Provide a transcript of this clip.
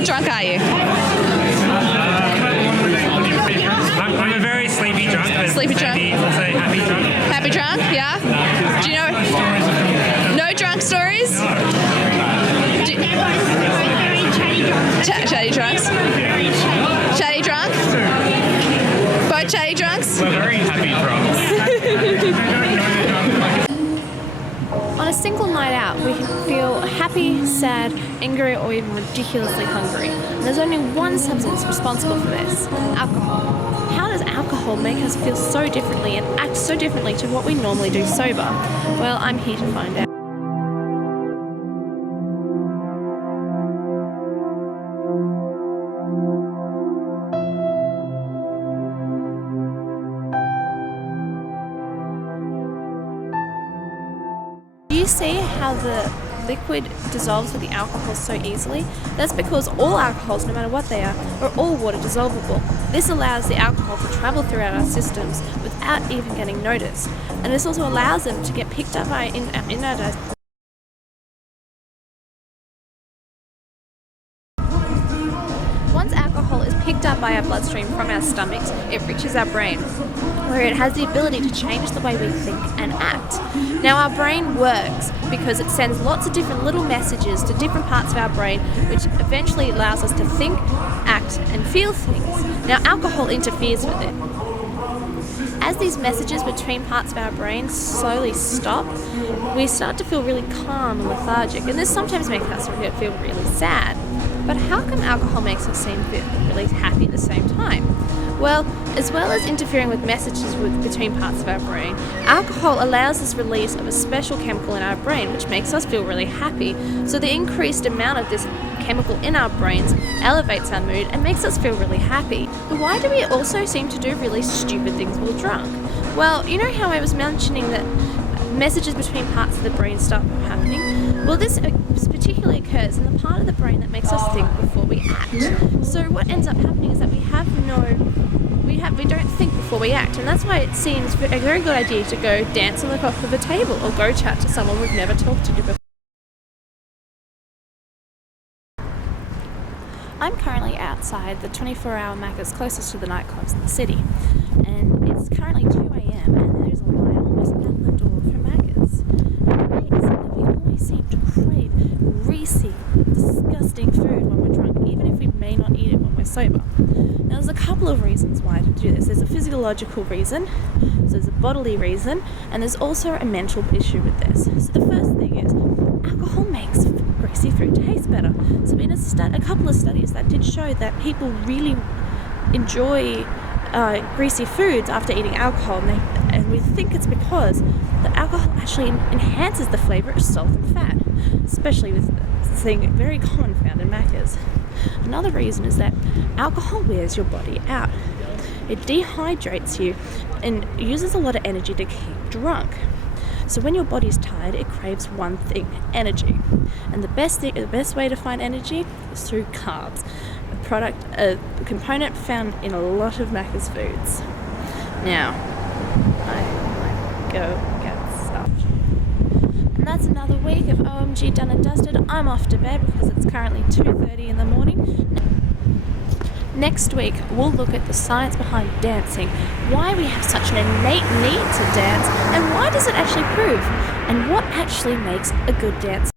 of drunk are you? I'm a very sleepy drunk. Sleepy drunk? Let's say happy drunk. Happy drunk, yeah? Do you know? No drunk stories? Chatty drunks? Chatty drunk? Both chatty drunks? We're very happy drunks. On a single night out, we can feel happy, sad, angry, or even ridiculously hungry. And there's only one substance responsible for this: alcohol. How does alcohol make us feel so differently and act so differently to what we normally do sober? Well, I'm here to find out. Do you see how the liquid dissolves with the alcohol so easily? That's because all alcohols, no matter what they are all water dissolvable. This allows the alcohol to travel throughout our systems without even getting noticed. And this also allows them to get picked up by in our Once alcohol is picked up by our bloodstream from our stomachs, it reaches our brain, where it has the ability to change the way we think and act. Now, our brain works because it sends lots of different little messages to different parts of our brain, which eventually allows us to think, act, and feel things. Now, alcohol interferes with it. As these messages between parts of our brain slowly stop, we start to feel really calm and lethargic, and this sometimes makes us feel really sad. But how come alcohol makes us seem really happy at the same time? Well as interfering with messages between parts of our brain, alcohol allows this release of a special chemical in our brain which makes us feel really happy. So the increased amount of this chemical in our brains elevates our mood and makes us feel really happy. But why do we also seem to do really stupid things while drunk? Well, you know how I was mentioning that messages between parts of the brain start happening? Well, this particularly occurs in the part of the brain that makes us think before we act. So what ends up happening is that we don't think before we act, and that's why it seems a very good idea to go dance on the top of a table or go chat to someone we've never talked to before. I'm currently outside the 24-hour Macca's closest to the nightclubs in the city, and it's currently 2 a.m. and there's a line almost out the door for Macca's. Why is it that we always seem to crave greasy, disgusting food when we're drunk, even if we may not eat it when we're sober? Now, there's a couple of reasons why to do this. There's a physiological reason, so there's a bodily reason, and there's also a mental issue with this. So the first thing is, alcohol makes greasy food taste better. So in a couple of studies that did show that people really enjoy greasy foods after eating alcohol, and we think it's because the alcohol actually enhances the flavour of salt and fat, especially with something very common found in Macca's. Another reason is that alcohol wears your body out. It dehydrates you and uses a lot of energy to keep drunk. So when your body's tired, it craves one thing: energy. And the best way to find energy is through carbs, a component found in a lot of Macca's foods. Now, I might go get stuffed. And that's another week of OMG done and dusted. I'm off to bed because it's currently 2:30 in the morning. Next week, we'll look at the science behind dancing, why we have such an innate need to dance, and why does it actually prove, and what actually makes a good dance